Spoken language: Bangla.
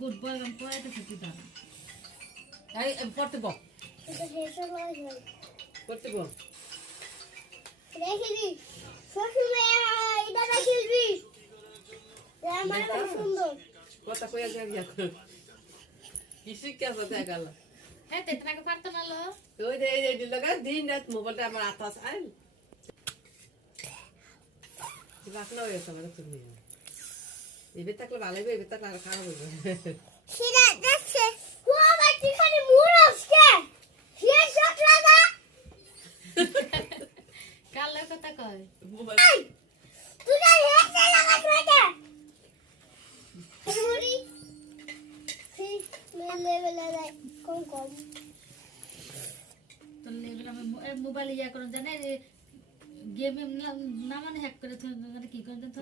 গুড বয় আমি পড়াইতে থাকি দাঁড়া এই পড়তে বো এটা হে শট লাগে পড়তে বো রেখে এটা রাখিবি আমার সুন্দর। কথা কইয়া যা গিয়া কি শিক্ষা আছে দেখাল হ্যাঁ তো পারতো না লো ওই যে লগা দিন রাত মোবাইলটা আমার আতাস আইল। বাকলা হয়ে গেছে আমার তুমি এবার থাকলে ভালো হবে এবার থাকলে আর খারাপ হবে কালের কথা কয় মোবাইল ইয়া করুন জানে গেম না মানে হ্যাক করে কি করে?